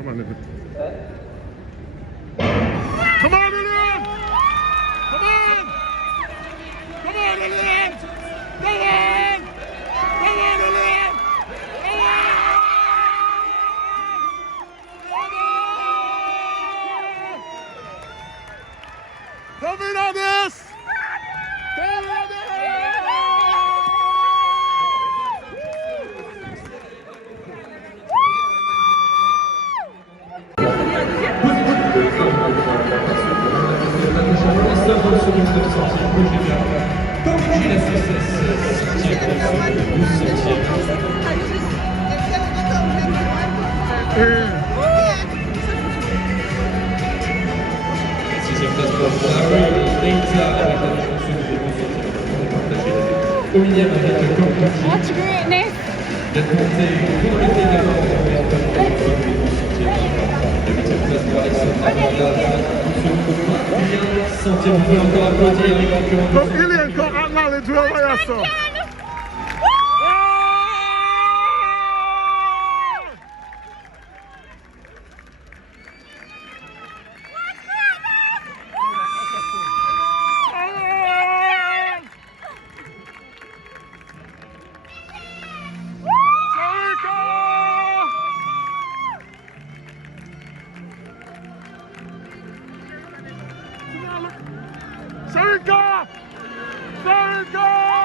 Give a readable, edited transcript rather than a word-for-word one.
Come on, Lillian. Come on, Lillian! Come on! Come on, Lillian! Go on! Go on, Lillian! Go on! Come in on this! Come in on this! Sixième place pour Flowers, Leïza avec la défense de William avec le camp Much greatness. La montée pour le également la huitième place pour Alexandre centième point encore applaudir les concurrents. Come, Lillian, come acknowledge where we are, so. Sarika! Sarika!